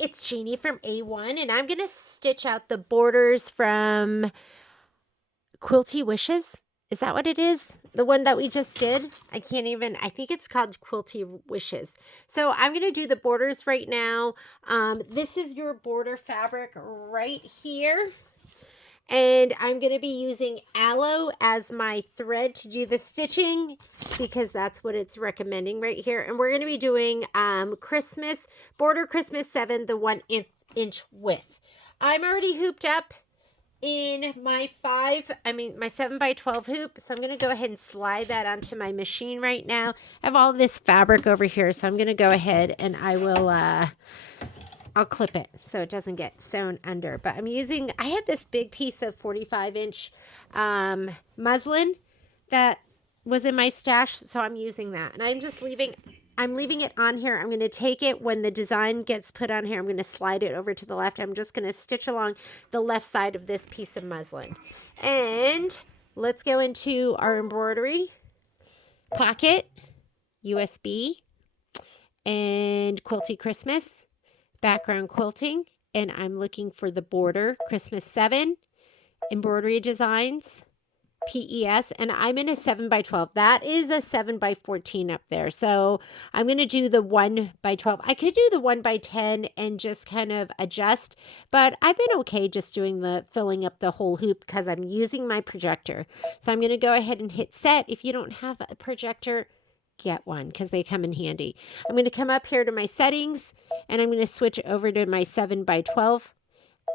it's Jeannie from A1, and I'm going to stitch out the borders from Quilty Wishes. Is that what it is? The one that we just did? I think it's called Quilty Wishes. So I'm going to do the borders right now. This is your border fabric right here. And I'm going to be using aloe as my thread to do the stitching because that's what it's recommending right here. And we're going to be doing border Christmas 7, the 1 inch width. I'm already hooped up in my 7x12 hoop. So I'm going to go ahead and slide that onto my machine right now. I have all this fabric over here. So I'm going to go ahead and I'll clip it so it doesn't get sewn under. But I had this big piece of 45-inch muslin that was in my stash, so I'm using that. And I'm leaving it on here. I'm going to take it when the design gets put on here. I'm going to slide it over to the left. I'm just going to stitch along the left side of this piece of muslin. And let's go into our embroidery pocket, USB, and Quilty Christmas. Background quilting, and I'm looking for the border Christmas 7 embroidery designs PES, and I'm in a 7x12. That is a 7x14 up there, so I'm going to do the 1x12. I could do the 1x10 and just kind of adjust, but I've been okay just doing the filling up the whole hoop because I'm using my projector. So I'm going to go ahead and hit set. If you don't have a projector, get one because they come in handy. I'm going to come up here to my settings and I'm going to switch over to my 7x12.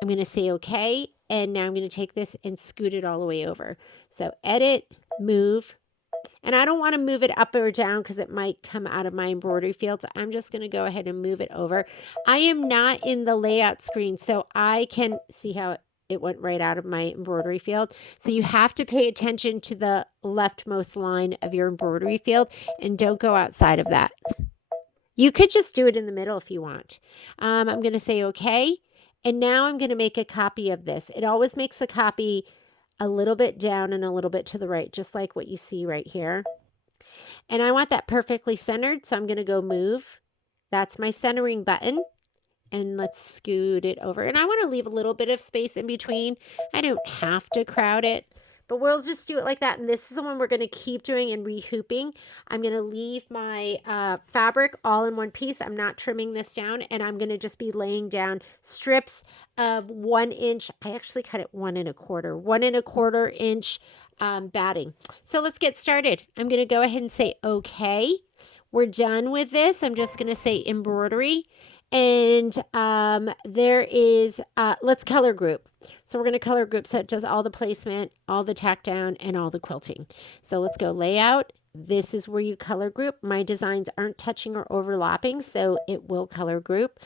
I'm going to say okay, and now I'm going to take this and scoot it all the way over. So edit, move, and I don't want to move it up or down because it might come out of my embroidery field. So I'm just going to go ahead and move it over. I am not in the layout screen, so I can see how it went right out of my embroidery field. So you have to pay attention to the leftmost line of your embroidery field and don't go outside of that. You could just do it in the middle if you want. I'm going to say okay. And now I'm going to make a copy of this. It always makes a copy a little bit down and a little bit to the right, just like what you see right here. And I want that perfectly centered. So I'm going to go move. That's my centering button. And let's scoot it over. And I want to leave a little bit of space in between. I don't have to crowd it, but we'll just do it like that. And this is the one we're going to keep doing and rehooping. I'm going to leave my fabric all in one piece. I'm not trimming this down, and I'm going to just be laying down strips of 1 inch. I actually cut it 1 1/4 inch batting. So let's get started. I'm going to go ahead and say okay. We're done with this. I'm just going to say embroidery. And there is, let's color group. So we're going to color group so it does all the placement, all the tack down, and all the quilting. So let's go layout. This is where you color group. My designs aren't touching or overlapping, so it will color group.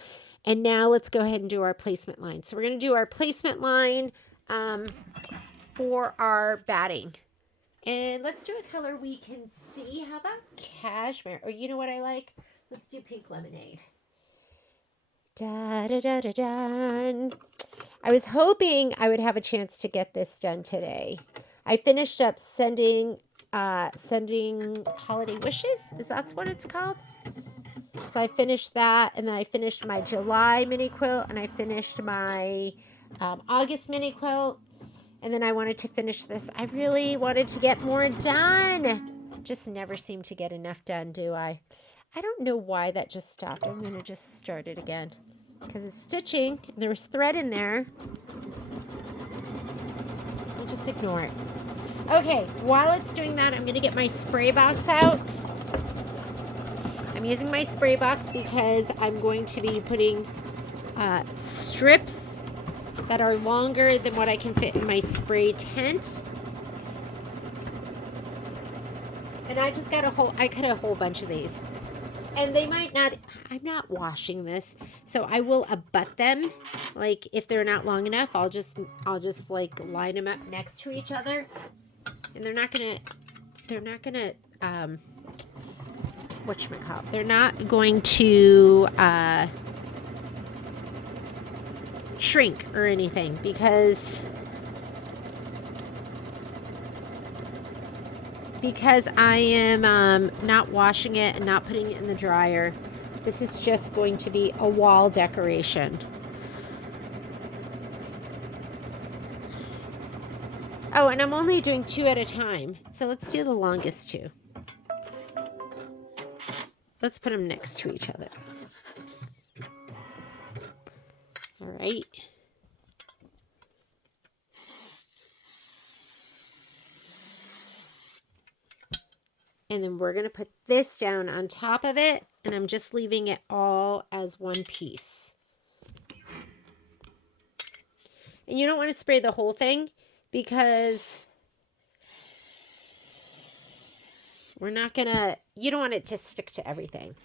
And now let's go ahead and do our placement line. So we're going to do our placement line for our batting. And let's do a color we can see. How about cashmere? Or you know what I like? Let's do pink lemonade. Da, da, da, da, da. I was hoping I would have a chance to get this done today. I finished up sending holiday wishes. Is that what it's called? So I finished that, and then I finished my July mini quilt, and I finished my August mini quilt, and then I wanted to finish this. I really wanted to get more done. Just never seem to get enough done, do I? I don't know why that just stopped. I'm going to just start it again because it's stitching. There was thread in there. I'll just ignore it. Okay, while it's doing that, I'm going to get my spray box out. I'm using my spray box because I'm going to be putting strips that are longer than what I can fit in my spray tent. And I just got I cut a whole bunch of these. And they might not, I'm not washing this, so I will abut them. Like if they're not long enough, I'll just like line them up next to each other. And they're not gonna whatchamacallit, they're not going to shrink or anything because I am not washing it and not putting it in the dryer. This is just going to be a wall decoration. Oh, and I'm only doing 2 at a time. So let's do the longest 2. Let's put them next to each other. All right. And then we're going to put this down on top of it. And I'm just leaving it all as one piece. And you don't want to spray the whole thing because we're not going to, you don't want it to stick to everything.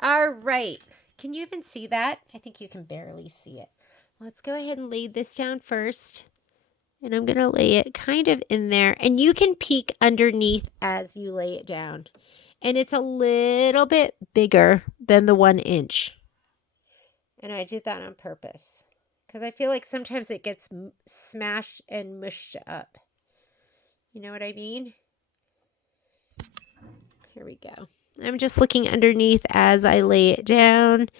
All right. Can you even see that? I think you can barely see it. Let's go ahead and lay this down first. And I'm going to lay it kind of in there. And you can peek underneath as you lay it down. And it's a little bit bigger than the 1 inch. And I did that on purpose. Because I feel like sometimes it gets smashed and mushed up. You know what I mean? Here we go. I'm just looking underneath as I lay it down.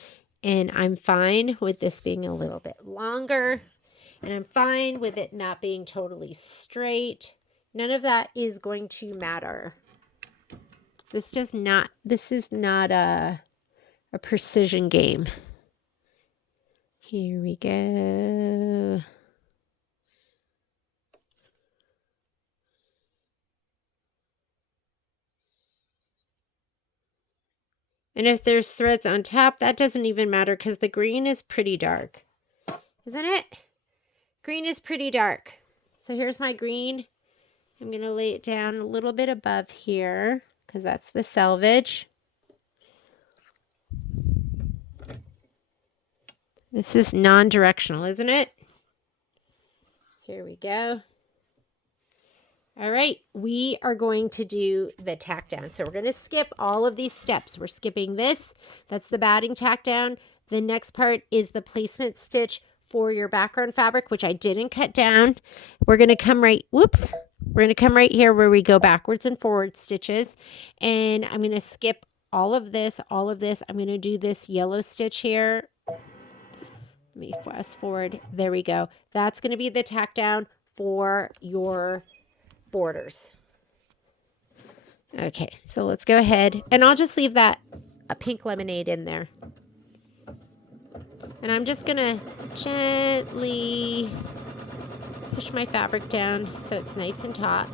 And I'm fine with this being a little bit longer. And I'm fine with it not being totally straight. None of that is going to matter. This is not a precision game. Here we go. And if there's threads on top, that doesn't even matter because the green is pretty dark. Isn't it? Green is pretty dark. So here's my green. I'm going to lay it down a little bit above here because that's the selvage. This is non-directional, isn't it? Here we go. All right, we are going to do the tack down. So we're going to skip all of these steps. We're skipping this. That's the batting tack down. The next part is the placement stitch for your background fabric, which I didn't cut down. We're going to come right, whoops. We're going to come right here where we go backwards and forward stitches. And I'm going to skip all of this, all of this. I'm going to do this yellow stitch here. Let me fast forward. There we go. That's going to be the tack down for your borders. Okay, so let's go ahead. And I'll just leave that a pink lemonade in there. And I'm just going to gently push my fabric down so it's nice and taut.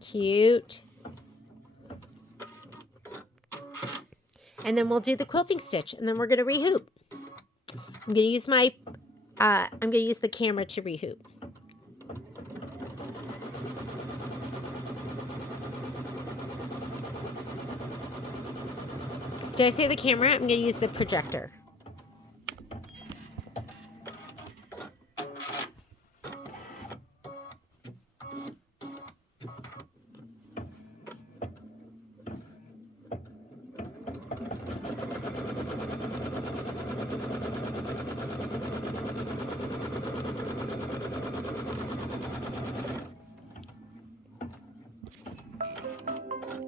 Cute. And then we'll do the quilting stitch, and then we're going to rehoop. I'm going to use the camera to rehoop. Did I say the camera? I'm going to use the projector.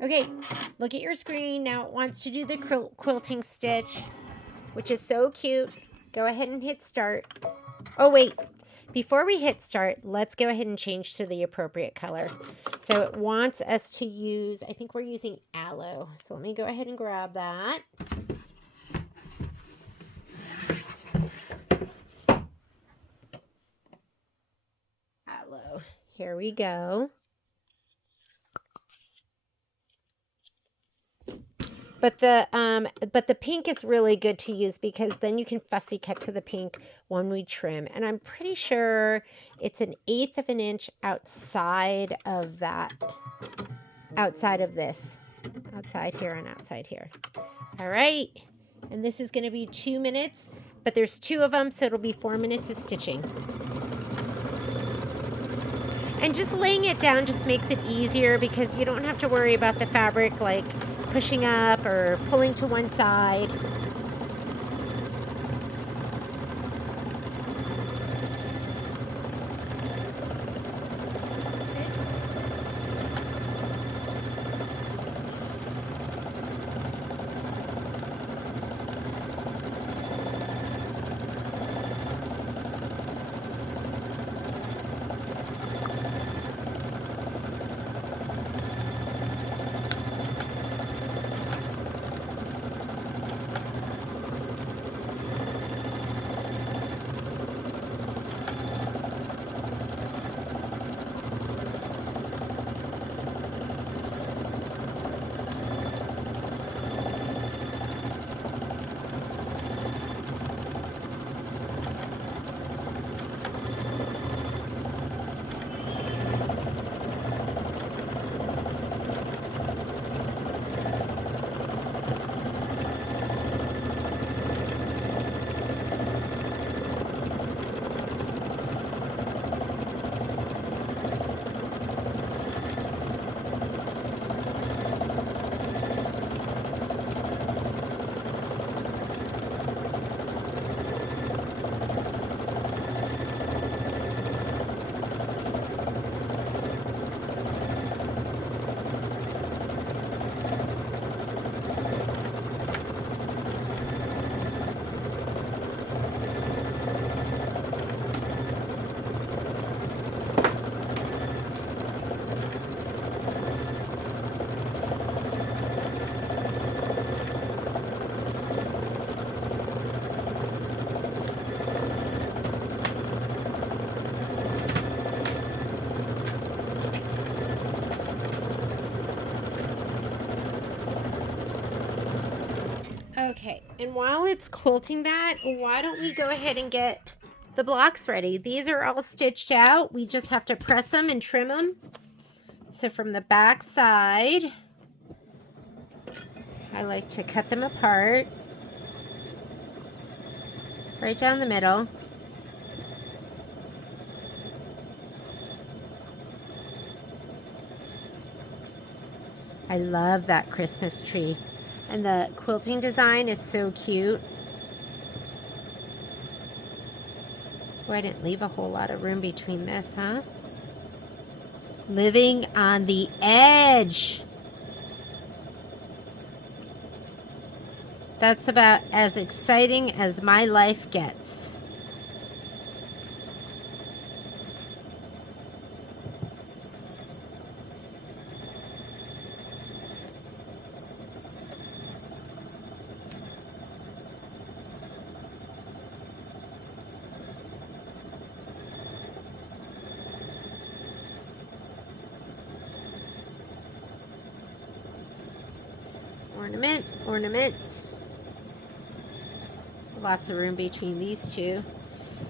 Okay, look at your screen. Now it wants to do the quilting stitch, which is so cute. Go ahead and hit start. Oh, wait. Before we hit start, let's go ahead and change to the appropriate color. So it wants us to use, I think we're using aloe. So let me go ahead and grab that. Aloe. Here we go. But the pink is really good to use because then you can fussy cut to the pink when we trim. And I'm pretty sure it's 1/8 of an inch outside of that, outside of this, outside here and outside here. All right. And this is going to be 2 minutes, but there's 2 of them, so it'll be 4 minutes of stitching. And just laying it down just makes it easier because you don't have to worry about the fabric like pushing up or pulling to one side. Okay, and while it's quilting that, why don't we go ahead and get the blocks ready? These are all stitched out. We just have to press them and trim them. So from the back side, I like to cut them apart. Right down the middle. I love that Christmas tree. And the quilting design is so cute. Oh, I didn't leave a whole lot of room between this, huh? Living on the edge. That's about as exciting as my life gets. Ornament, ornament. Lots of room between these two.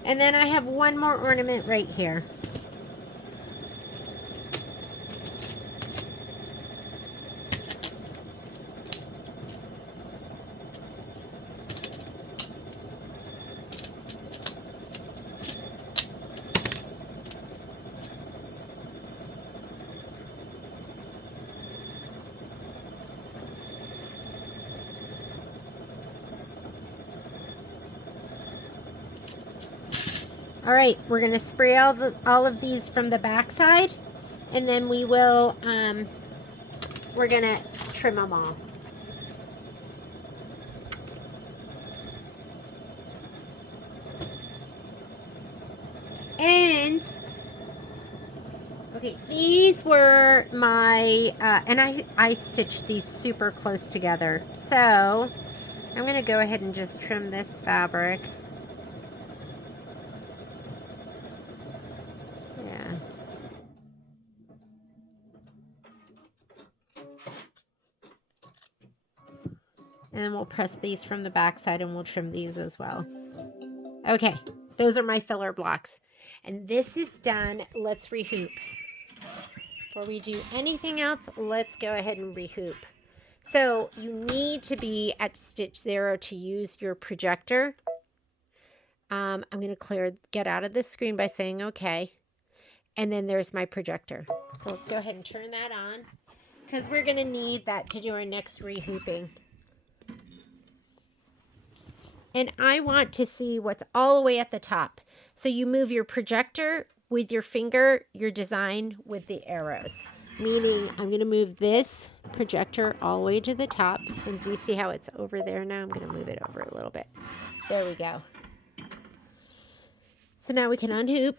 And then I have one more ornament right here. All right, we're gonna spray all of these from the back side, and then we will, we're gonna trim them all. And, okay, these were my, and I stitched these super close together. So, I'm gonna go ahead and just trim this fabric. And then we'll press these from the back side and we'll trim these as well. Okay, those are my filler blocks. And this is done. Let's rehoop. Before we do anything else, let's go ahead and rehoop. So you need to be at stitch 0 to use your projector. I'm going to get out of this screen by saying okay. And then there's my projector. So let's go ahead and turn that on because we're going to need that to do our next rehooping. And I want to see what's all the way at the top. So you move your projector with your finger, your design with the arrows. Meaning I'm going to move this projector all the way to the top. And do you see how it's over there now? I'm going to move it over a little bit. There we go. So now we can unhoop.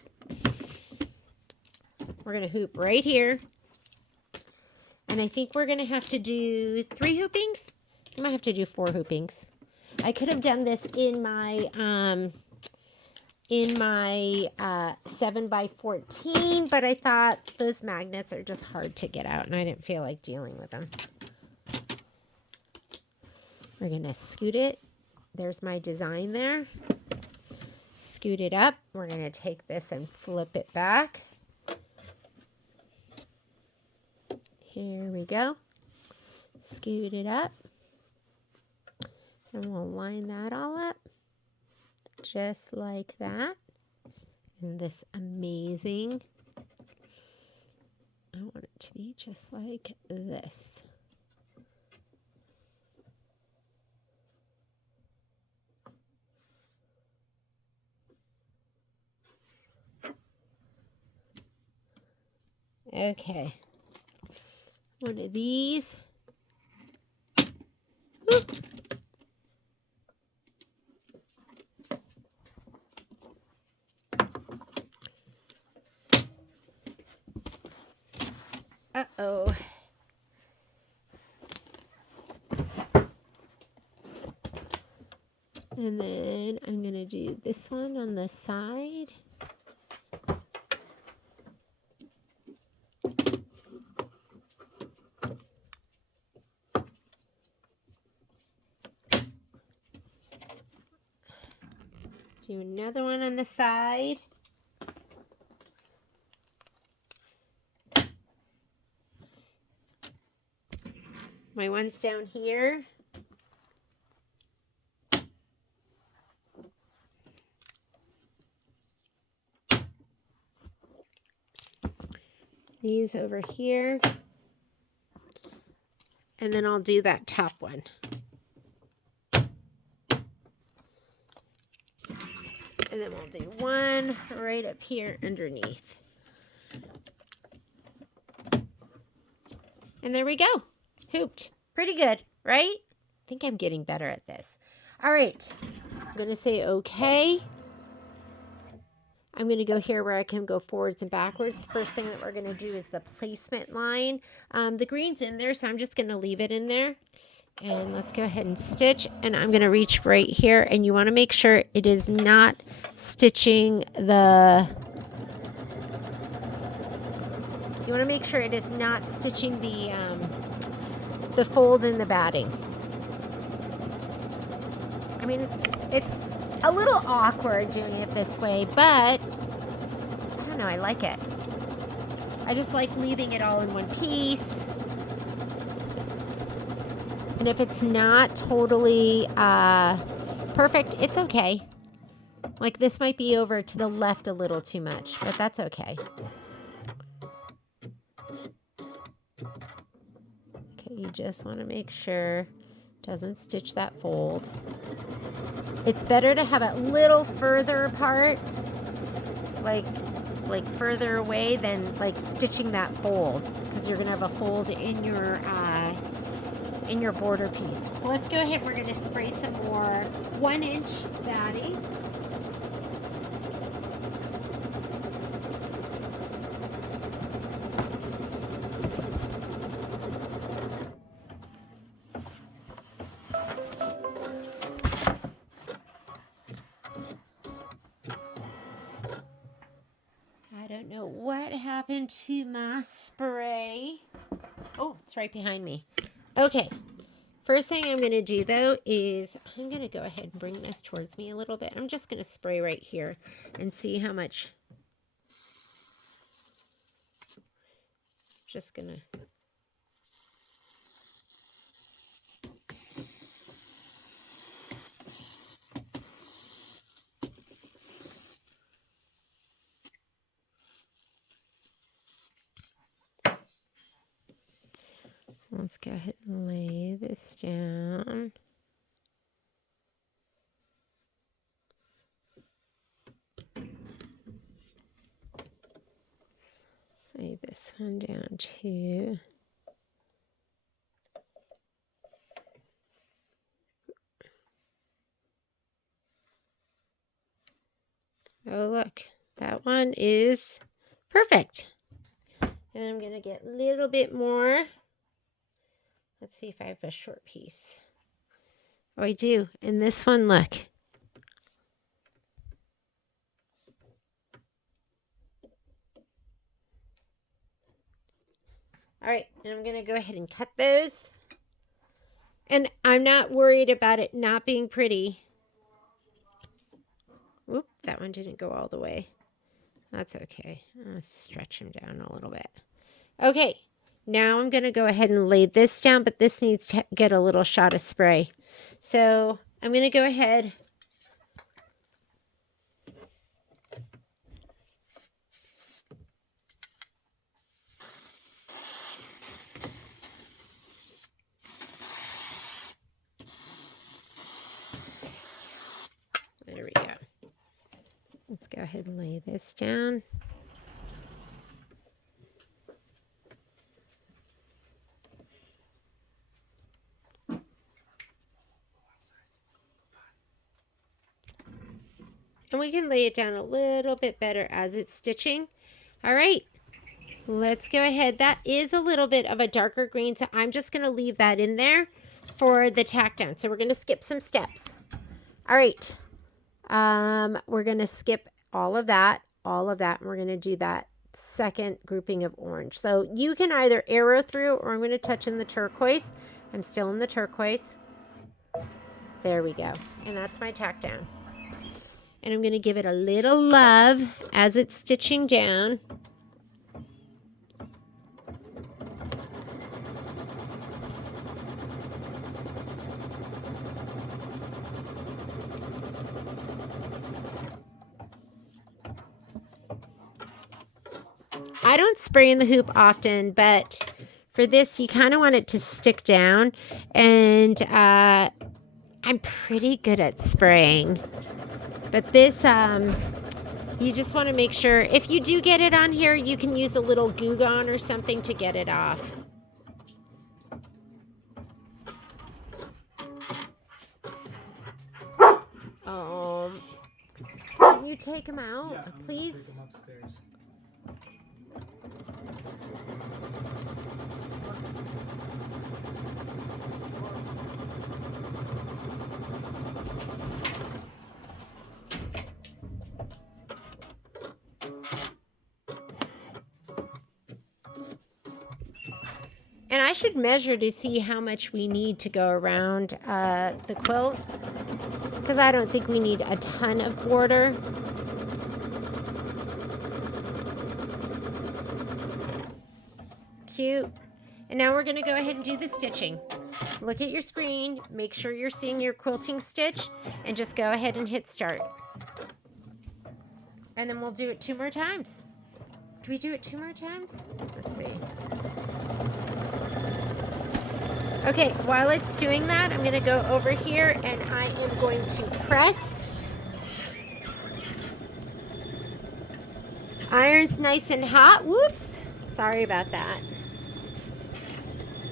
We're going to hoop right here. And I think we're going to have to do 3 hoopings. I might have to do 4 hoopings. I could have done this in my 7x14, but I thought those magnets are just hard to get out and I didn't feel like dealing with them. We're going to scoot it. There's my design there. Scoot it up. We're going to take this and flip it back. Here we go. Scoot it up. And we'll line that all up. Just like that. And this amazing. I want it to be just like this. Okay. One of these. Whoop. Uh-oh. And then I'm going to do this one on the side. Do another one on the side. My one's down here. These over here. And then I'll do that top one. And then we'll do one right up here underneath. And there we go. Hooped. Pretty good, right? I think I'm getting better at this. All right. I'm going to say okay. I'm going to go here where I can go forwards and backwards. First thing that we're going to do is the placement line. The green's in there, so I'm just going to leave it in there. And let's go ahead and stitch. And I'm going to reach right here. And you want to make sure it is not stitching the... You want to make sure it is not stitching the fold in the batting. I mean, it's a little awkward doing it this way, but I don't know, I like it. I just like leaving it all in one piece. And if it's not totally perfect, it's okay. Like this might be over to the left a little too much, but that's okay. Okay, you just want to make sure it doesn't stitch that fold. It's better to have it a little further apart, like further away than like stitching that fold, because you're gonna have a fold in your border piece. Well, let's go ahead. We're gonna spray some more 1-inch batting. I don't know what happened to my spray. Oh, it's right behind me. Okay. First thing I'm going to do, though, is I'm going to go ahead and bring this towards me a little bit. I'm just going to spray right here and see how much. Just going to. Let's go ahead and lay this down. Lay this one down too. Oh, look, that one is perfect. And I'm going to get a little bit more. Let's see if I have a short piece. Oh, I do. And this one, look. All right, and I'm going to go ahead and cut those. And I'm not worried about it not being pretty. Oop, that one didn't go all the way. That's okay. I'll stretch him down a little bit. Okay, now I'm going to go ahead and lay this down, but this needs to get a little shot of spray. So I'm going to go ahead. There we go. Let's go ahead and lay this down. And we can lay it down a little bit better as it's stitching. All right, let's go ahead. That is a little bit of a darker green, so I'm just going to leave that in there for the tack down. So we're going to skip some steps. All right, we're going to skip all of that, and we're going to do that second grouping of orange. So you can either arrow through, or I'm going to touch in the turquoise. I'm still in the turquoise. There we go. And that's my tack down. And I'm going to give it a little love as it's stitching down. I don't spray in the hoop often, but for this, you kind of want it to stick down. And I'm pretty good at spraying. But this, you just want to make sure, if you do get it on here, you can use a little Goo Gone or something to get it off. Can you take them out, yeah, please? Take them upstairs. And I should measure to see how much we need to go around the quilt, because I don't think we need a ton of border. Cute. And now we're going to go ahead and do the stitching. Look at your screen, make sure you're seeing your quilting stitch, and just go ahead and hit start. And then we'll do it 2 more times. Do we do it 2 more times? Let's see. Okay, while it's doing that, I'm going to go over here and I am going to press. Iron's nice and hot. Whoops. Sorry about that.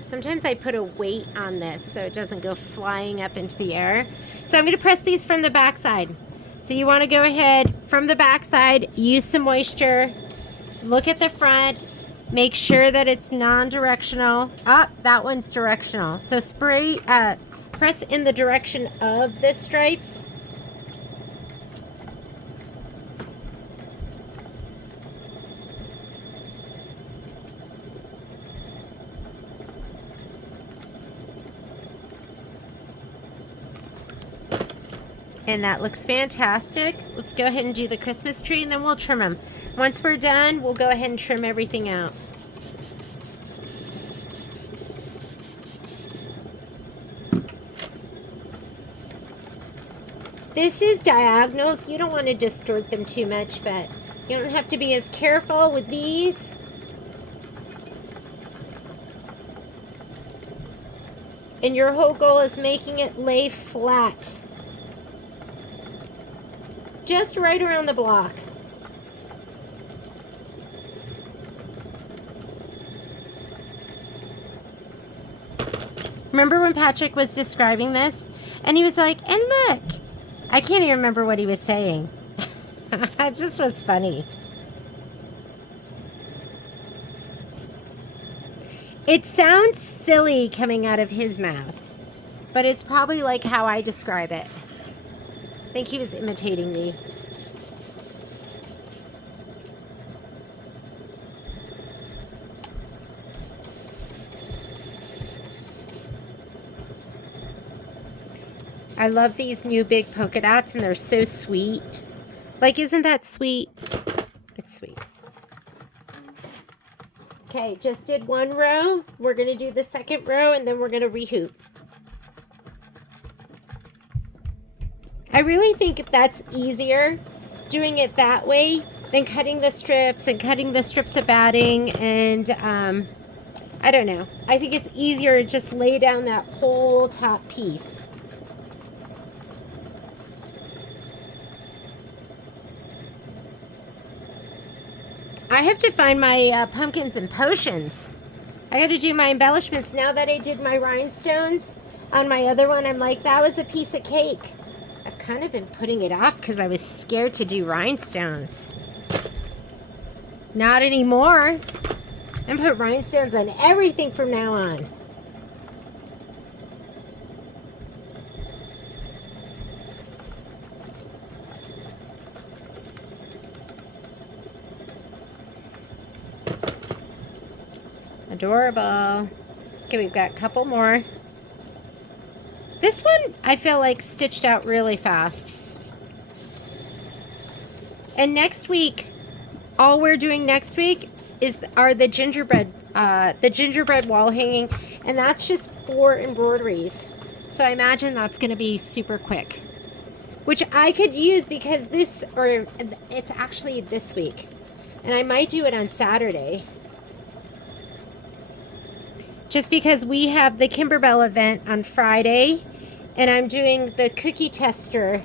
Sometimes I put a weight on this so it doesn't go flying up into the air. So I'm going to press these from the back side. So you want to go ahead from the back side, use some moisture, look at the front, make sure that it's non-directional. Ah, that one's directional. So spray, press in the direction of the stripes. And that looks fantastic. Let's go ahead and do the Christmas tree and then we'll trim them. Once we're done, we'll go ahead and trim everything out. This is diagonals. You don't want to distort them too much, but you don't have to be as careful with these. And your whole goal is making it lay flat. Just right around the block. Remember when Patrick was describing this? And he was like, and look. I can't even remember what he was saying. It just was funny. It sounds silly coming out of his mouth, but it's probably like how I describe it. I think he was imitating me. I love these new big polka dots, and they're so sweet. Like, isn't that sweet? It's sweet. Okay, just did one row. We're going to do the second row, and then we're going to rehoop. I really think that's easier doing it that way than cutting the strips and cutting the strips of batting. And I don't know. I think it's easier to just lay down that whole top piece. I have to find my pumpkins and potions. I got to do my embellishments. Now that I did my rhinestones on my other one, I'm like, that was a piece of cake. I've kind of been putting it off because I was scared to do rhinestones. Not anymore. I'm put rhinestones on everything from now on. Adorable. Okay, we've got a couple more. This one I feel like stitched out really fast. And next week, all we're doing next week are the gingerbread wall hanging, and that's just 4 embroideries. So I imagine that's going to be super quick, which I could use because it's actually this week, and I might do it on Saturday. Just because we have the Kimberbell event on Friday, and I'm doing the cookie tester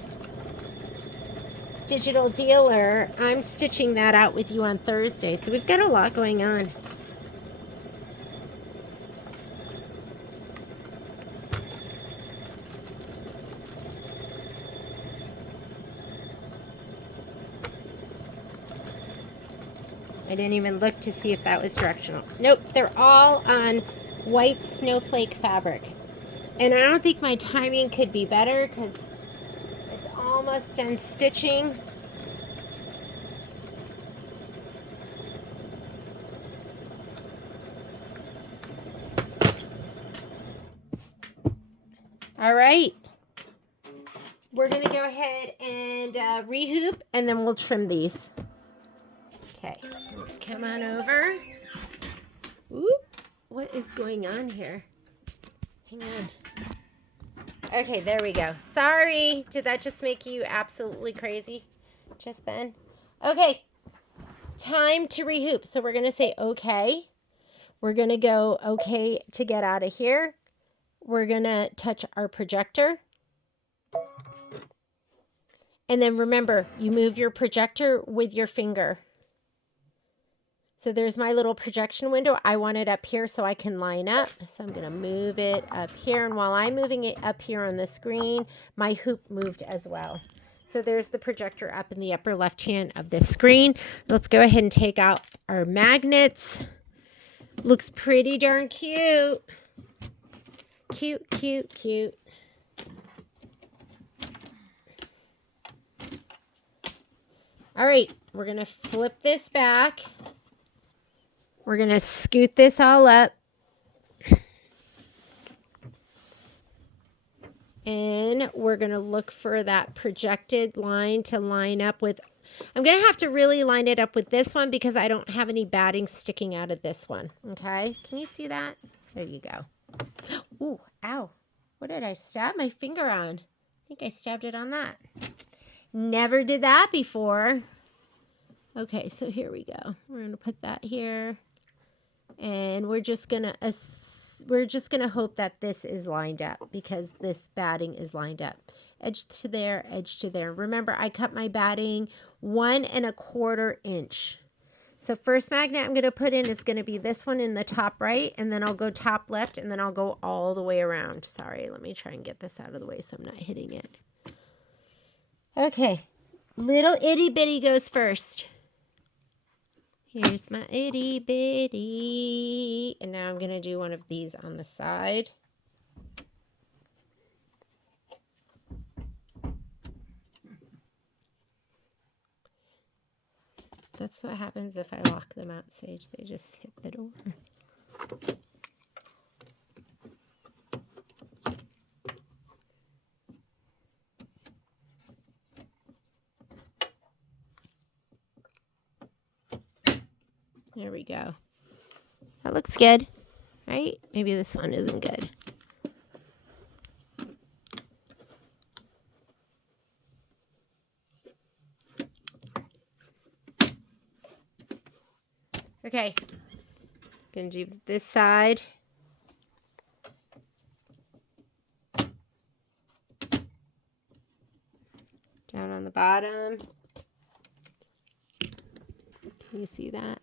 digital dealer. I'm stitching that out with you on Thursday. So we've got a lot going on. I didn't even look to see if that was directional. Nope, they're all on white snowflake fabric. And I don't think my timing could be better because it's almost done stitching. All right. We're going to go ahead and rehoop, and then we'll trim these. Okay, let's come on over. Ooh, what is going on here? Hang on. Okay, there we go. Sorry, did that just make you absolutely crazy just then? Okay, time to rehoop. So we're going to say okay. We're going to go okay to get out of here. We're going to touch our projector. And then remember, you move your projector with your finger. So there's my little projection window. I want it up here so I can line up. So I'm going to move it up here. And while I'm moving it up here on the screen, my hoop moved as well. So there's the projector up in the upper left hand of the screen. Let's go ahead and take out our magnets. Looks pretty darn cute. Cute, cute, cute. All right, we're going to flip this back. We're going to scoot this all up. And we're going to look for that projected line to line up with. I'm going to have to really line it up with this one because I don't have any batting sticking out of this one. Okay, can you see that? There you go. Ooh, ow. What did I stab my finger on? I think I stabbed it on that. Never did that before. Okay, so here we go. We're going to put that here. And we're just going to we're just going to hope that this is lined up because this batting is lined up. Edge to there, edge to there. Remember, I cut my batting 1 1/4 inch. So first magnet I'm going to put in is going to be this one in the top right, and then I'll go top left, and then I'll go all the way around. Sorry, let me try and get this out of the way so I'm not hitting it. Okay, little itty bitty goes first. Here's my itty bitty. And now I'm going to do one of these on the side. That's what happens if I lock them out, Sage. They just hit the door. There we go. That looks good, right? Maybe this one isn't good. Okay, gonna do this side. Down on the bottom. Can you see that?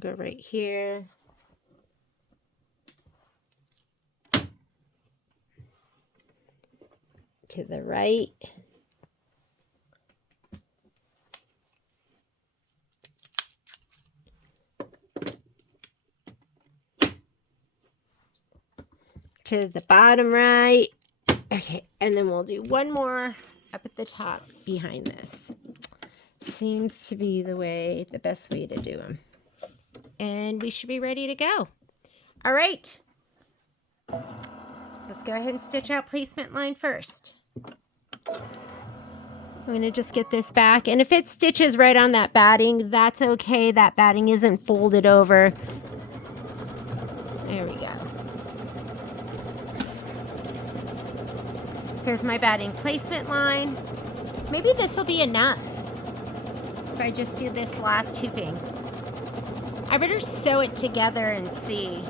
Go right here. To the right. To the bottom right. Okay, and then we'll do one more up at the top behind this. Seems to be the best way to do them. And we should be ready to go. All right. Let's go ahead and stitch out placement line first. I'm going to just get this back. And if it stitches right on that batting, that's okay. That batting isn't folded over. There we go. Here's my batting placement line. Maybe this will be enough if I just do this last hooping. I better sew it together and see.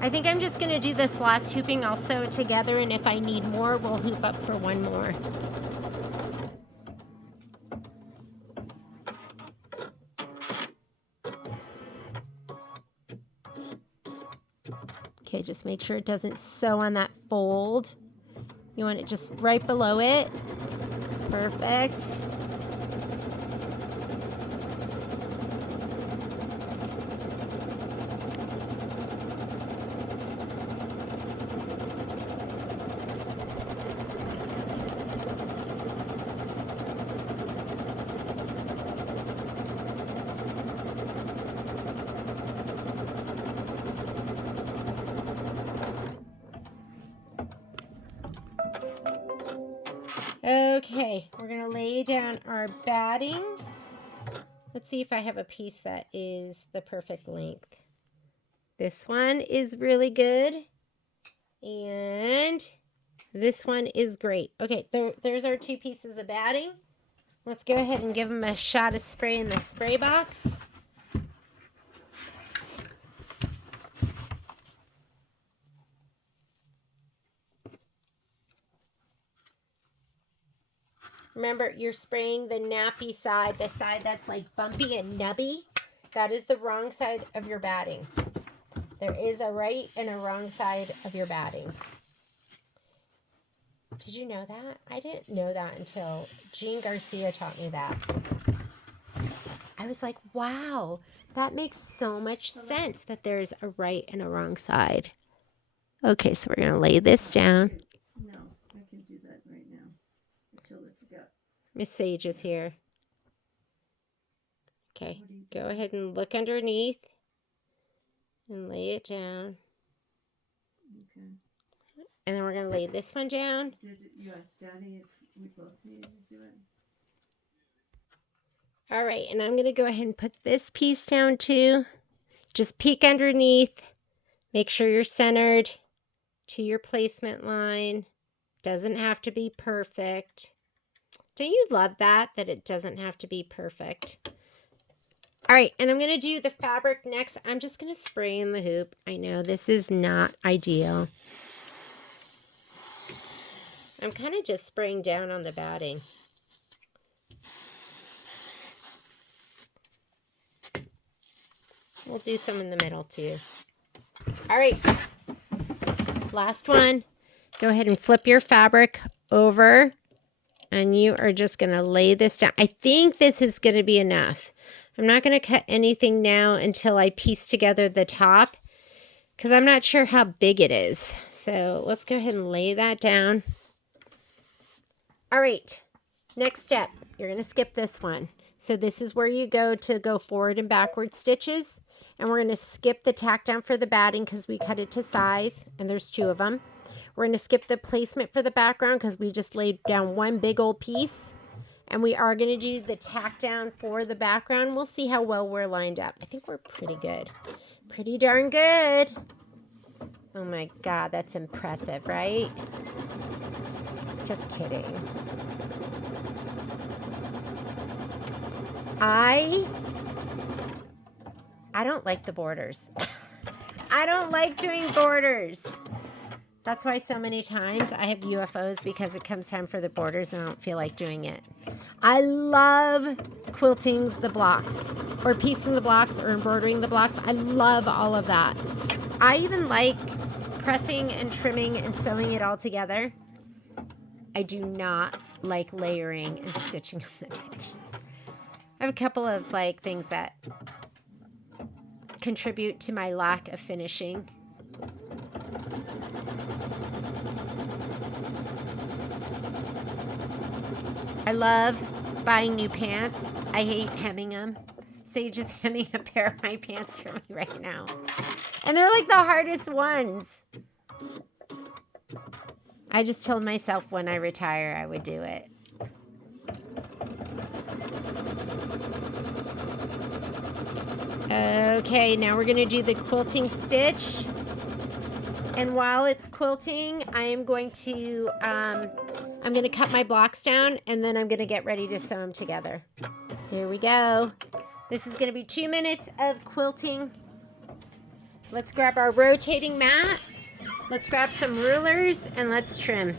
I think I'm just going to do this last hooping. I'll sew it together, and if I need more, we'll hoop up for one more. Okay, just make sure it doesn't sew on that fold. You want it just right below it. Perfect. Okay, we're going to lay down our batting. Let's see if I have a piece that is the perfect length. This one is really good. And this one is great. Okay, there's our two pieces of batting. Let's go ahead and give them a shot of spray in the spray box. Remember, you're spraying the nappy side, the side that's like bumpy and nubby. That is the wrong side of your batting. There is a right and a wrong side of your batting. Did you know that? I didn't know that until Jean Garcia taught me that. I was like, wow, that makes so much sense that there's a right and a wrong side. Okay, so we're going to lay this down. No, I can do that right now. Until I forgot. Miss Sage is here. Okay, go ahead and look underneath and lay it down. Okay. And then we're going to lay this one down. Did you ask Daddy if we both needed to do it? All right, and I'm going to go ahead and put this piece down too. Just peek underneath. Make sure you're centered to your placement line. Doesn't have to be perfect. Don't you love that it doesn't have to be perfect? All right, and I'm going to do the fabric next. I'm just going to spray in the hoop. I know this is not ideal. I'm kind of just spraying down on the batting. We'll do some in the middle too. All right, last one. Go ahead and flip your fabric over, and you are just going to lay this down. I think this is going to be enough. I'm not going to cut anything now until I piece together the top, because I'm not sure how big it is. So let's go ahead and lay that down. All right, next step. You're going to skip this one. So this is where you go to go forward and backward stitches. And we're going to skip the tack down for the batting because we cut it to size, and there's 2 of them. We're going to skip the placement for the background because we just laid down one big old piece. And we are going to do the tack down for the background. We'll see how well we're lined up. I think we're pretty good. Pretty darn good. Oh my God, that's impressive, right? Just kidding. I don't like the borders. I don't like doing borders. That's why so many times I have UFOs, because it comes time for the borders and I don't feel like doing it. I love quilting the blocks, or piecing the blocks, or embroidering the blocks. I love all of that. I even like pressing and trimming and sewing it all together. I do not like layering and stitching on the dish. I have a couple of like things that contribute to my lack of finishing. I love buying new pants. I hate hemming them. Sage is hemming a pair of my pants for me right now. And they're like the hardest ones. I just told myself when I retire I would do it. Okay, now we're going to do the quilting stitch. And while it's quilting, I am going to I'm going to cut my blocks down, and then I'm going to get ready to sew them together. Here we go. This is going to be 2 minutes of quilting. Let's grab our rotating mat. Let's grab some rulers, and let's trim.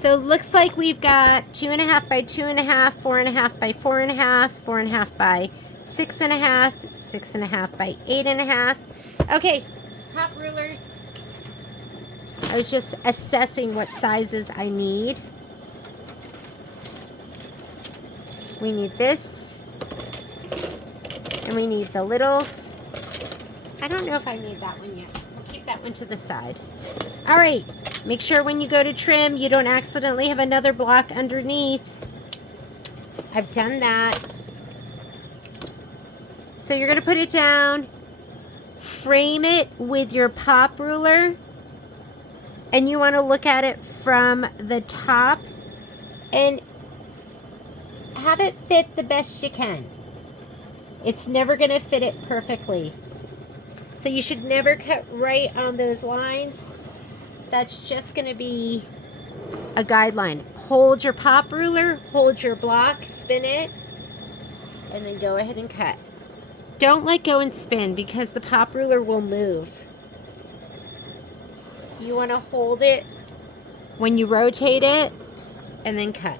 So it looks like we've got 2.5 by 2.5, 4.5 by 4.5, 4.5 by 6.5, 6.5 by 8.5. Okay, pop rulers. I was just assessing what sizes I need. We need this, and we need the littles. I don't know if I need that one yet. We'll keep that one to the side. All right, make sure when you go to trim, you don't accidentally have another block underneath. I've done that. So you're gonna put it down, frame it with your pop ruler, and you wanna look at it from the top and have it fit the best you can. It's never gonna fit it perfectly. So you should never cut right on those lines. That's just gonna be a guideline. Hold your pop ruler, hold your block, spin it, and then go ahead and cut. Don't let go and spin because the pop ruler will move. You want to hold it when you rotate it and then cut.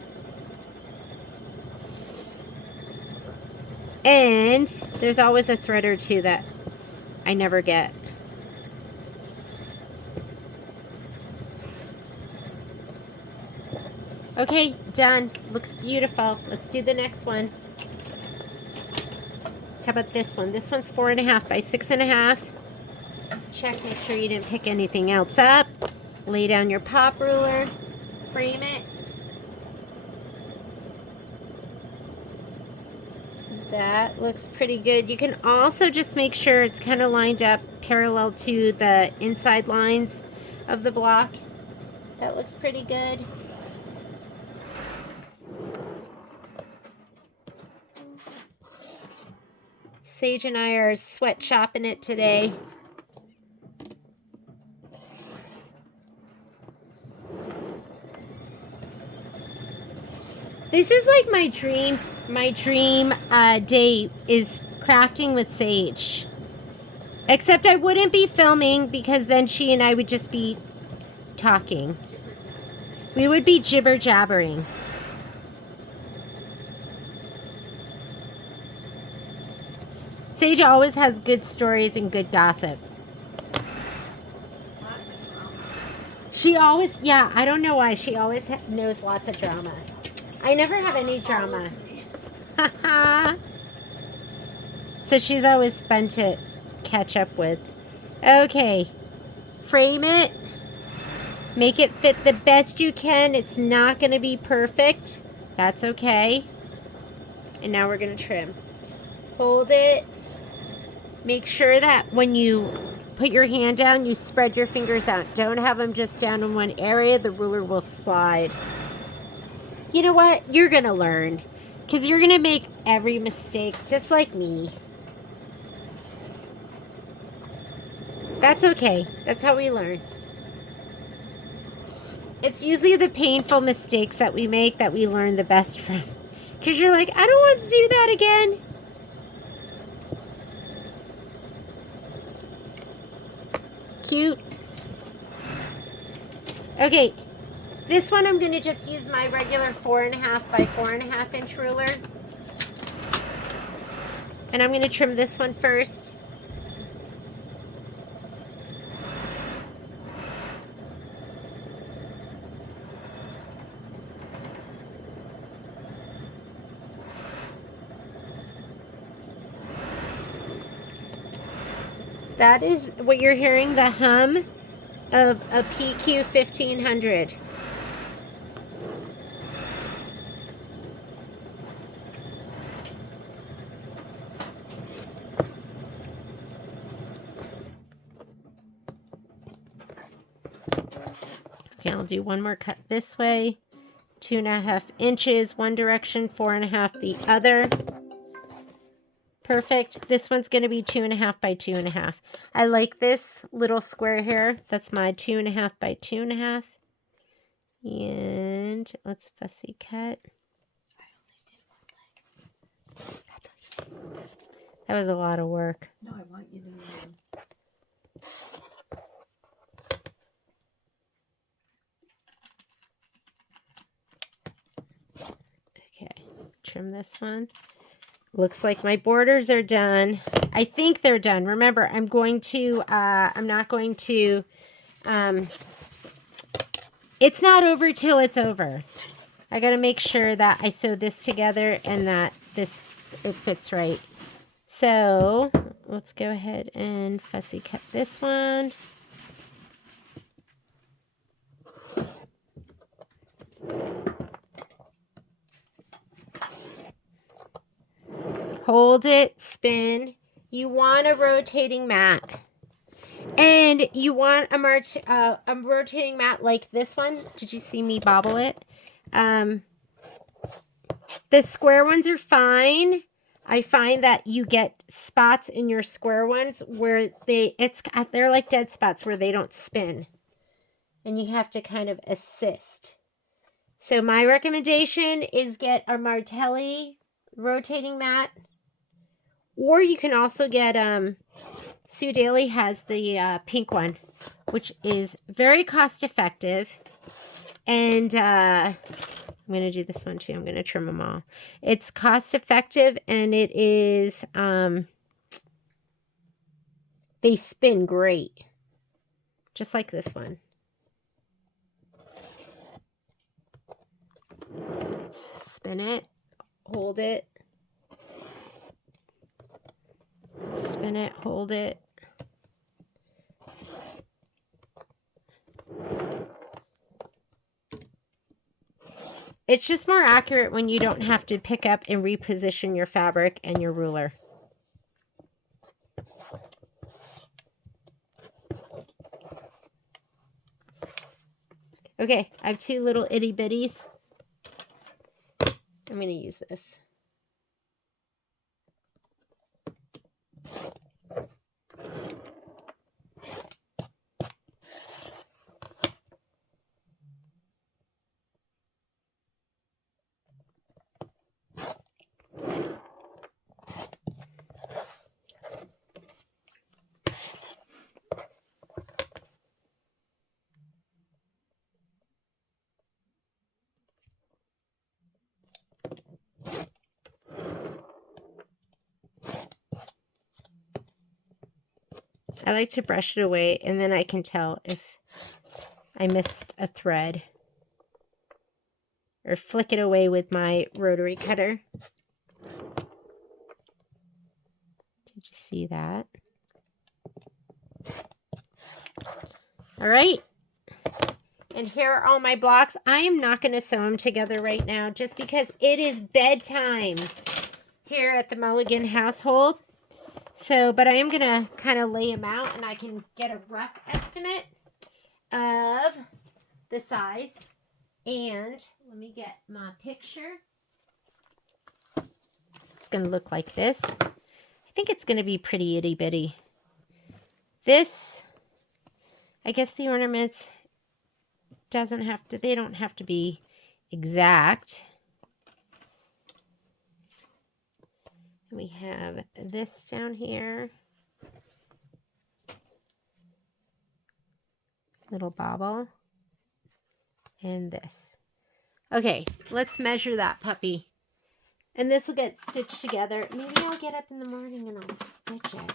And there's always a thread or two that I never get. Okay, done. Looks beautiful. Let's do the next one. How about this one? This one's 4.5 by 6.5. Check, make sure you didn't pick anything else up. Lay down your pop ruler, frame it. That looks pretty good. You can also just make sure it's kind of lined up parallel to the inside lines of the block. That looks pretty good. Sage and I are sweat shopping it today. This is like my dream day is crafting with Sage. Except I wouldn't be filming because then she and I would just be talking. We would be jibber jabbering. Sage always has good stories and good gossip. She always, yeah, I don't know why. She always knows lots of drama. I never have any drama. So she's always fun to catch up with. Okay. Frame it. Make it fit the best you can. It's not going to be perfect. That's okay. And now we're going to trim. Hold it. Make sure that when you put your hand down, you spread your fingers out. Don't have them just down in one area. The ruler will slide. You know what? You're going to learn. Because you're going to make every mistake just like me. That's okay. That's how we learn. It's usually the painful mistakes that we make that we learn the best from. Because you're like, I don't want to do that again. Cute. Okay. This one I'm going to just use my regular 4.5 by 4.5 inch ruler. And I'm going to trim this one first. That is what you're hearing, the hum of a PQ 1500. Okay, I'll do one more cut this way. 2.5 inches one direction, 4.5 the other. Perfect. This one's going to be 2.5 by 2.5. I like this little square here. That's my 2.5 by 2.5. And let's fussy cut. That's okay. That was a lot of work. No, I want you to know. Okay, trim this one. Looks like my borders are done. I think they're done. Remember, I'm not going to, it's not over till it's over. I got to make sure that I sew this together and that it fits right. So let's go ahead and fussy cut this one. Hold it, spin. You want a rotating mat. And you want a rotating mat like this one. Did you see me bobble it? The square ones are fine. I find that you get spots in your square ones where they're like dead spots where they don't spin. And you have to kind of assist. So my recommendation is get a Martelli rotating mat. Or you can also get, Sue Daly has the pink one, which is very cost effective. And I'm going to do this one too. I'm going to trim them all. It's cost effective and it is, they spin great. Just like this one. Let's spin it, hold it. Spin it, hold it. It's just more accurate when you don't have to pick up and reposition your fabric and your ruler. Okay, I have two little itty bitties. I'm going to use this. I like to brush it away, and then I can tell if I missed a thread. Or flick it away with my rotary cutter. Did you see that? All right. And here are all my blocks. I am not going to sew them together right now just because it is bedtime here at the Mulligan household. So, but I am going to kind of lay them out, and I can get a rough estimate of the size. And let me get my picture. It's going to look like this. I think it's going to be pretty itty bitty. This, I guess the ornaments they don't have to be exact. And we have this down here. Little bauble. And this. Okay, let's measure that puppy. And this will get stitched together. Maybe I'll get up in the morning and I'll stitch it.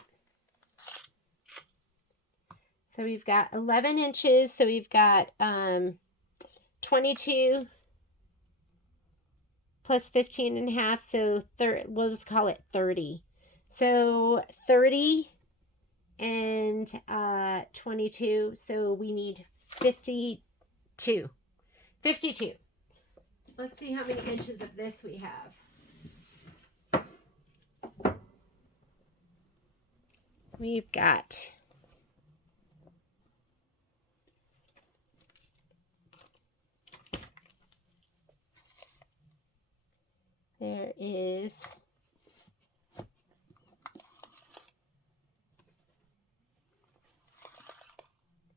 So we've got 11 inches. So we've got 22 plus 15 and a half. So we'll just call it 30. So 30 and 22. So we need 52. 52. Let's see how many inches of this we have. We've got there is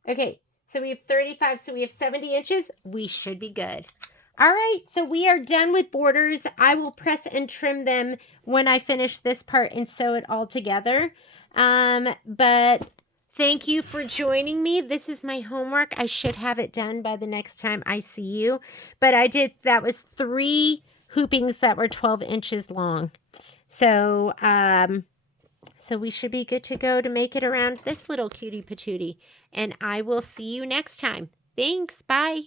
okay, so we have 35, so we have 70 inches. We should be good. All right, so we are done with borders. I will press and trim them when I finish this part and sew it all together. But thank you for joining me. This is my homework. I should have it done by the next time I see you. But that was 3 hoopings that were 12 inches long. So, so we should be good to go to make it around this little cutie patootie. And I will see you next time. Thanks. Bye.